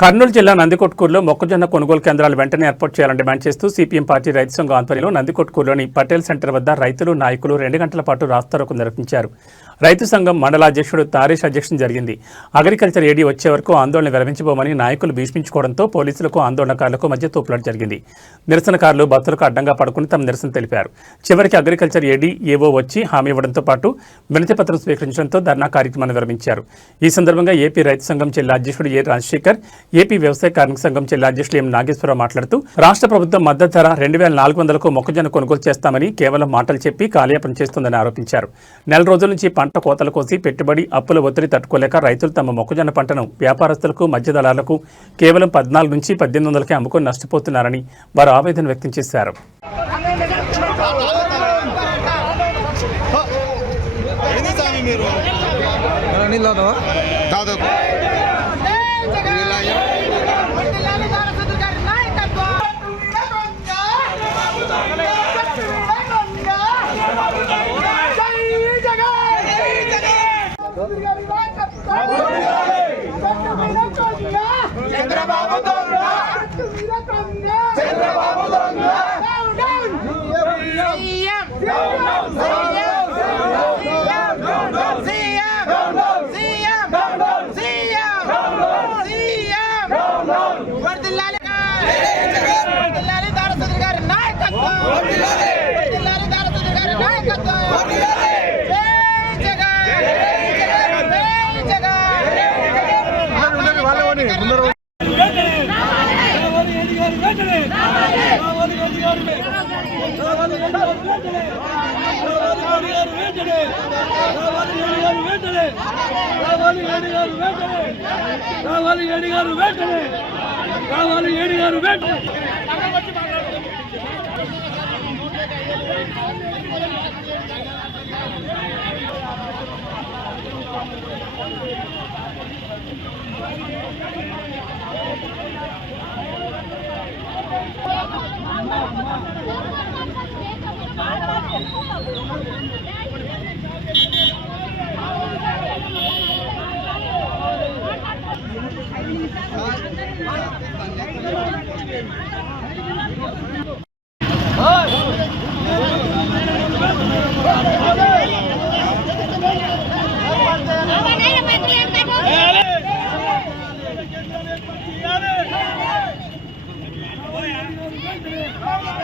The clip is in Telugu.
కర్నూలు జిల్లా నందికొట్కూరులో మొక్కజొన్న కొనుగోలు కేంద్రాలు వెంటనే ఏర్పాటు చేయాలని డిమాండ్ చేస్తూ సిపిఎం పార్టీ రైతు సంఘం ఆధ్వర్యంలో నందికొట్కూరులోని పటేల్ సెంటర్ వద్ద రైతులు నాయకులు రెండు గంటల పాటు రాస్తారోకు నిర్వహించారు. రైతు సంఘం మండల అధ్యక్షుడు తారీష్ అధ్యక్షం జరిగింది. అగ్రికల్చర్ ఏడీ వచ్చే వరకు ఆందోళన విరమించబోమని నాయకులు భీష్మించుకోవడంతో పోలీసులకు ఆందోళనకారులకు మధ్య తోపులాట జరిగింది. నిరసనకారులు భక్తులకు అడ్డంగా పడుకుని తమ నిరసన తెలిపారు. చివరికి అగ్రికల్చర్ ఏడీ ఏవో వచ్చి హామీ ఇవ్వడంతో పాటు వినతి పత్రం స్వీకరించడంతో ధర్నా కార్యక్రమాన్ని విరమించారు. ఈ సందర్భంగా ఏపీ రైతు సంఘం జిల్లా అధ్యక్షుడు ఏ రాజశేఖర్ ఏపీ వ్యవసాయ కార్మిక సంఘం జిల్లా అధ్యక్షులు ఎం నాగేశ్వరరావు మాట్లాడుతూ రాష్ట్ర ప్రభుత్వం మద్దతు ధర రెండు వేల నాలుగు వందలకు మొక్కజొన్న కొనుగోలు చేస్తామని కేవలం మాటలు చెప్పి కాలయాపన చేస్తుందని ఆరోపించారు. నెల రోజుల నుంచి పంట కోతలు కోసి పెట్టుబడి అప్పుల ఒత్తిడి తట్టుకోలేక రైతులు తమ మొక్కజొన్న పంటను వ్యాపారస్తులకు మధ్య దళాలకు కేవలం పద్నాలుగు నుంచి పద్దెనిమిది వందలకే అమ్ముకొని నష్టపోతున్నారని వారు ఆవేదన వ్యక్తం చేశారు. మీరు? దాదాపు. చంద్రబాబు దొంగ చంద్రబాబు దొంగ సీఎం వర్దిల్లాలి. వర్దిల్లాలి దారసుద్రి గారి నాయకత్వం వర్దిల్లాలి దారసుద్రి గారి నాయకత్వం జై జగన్ జై జగన్ రావాలి ఏడి గారు వెంటనే రావాలి ఏడి గారు వెంటనే Yeah. Yeah.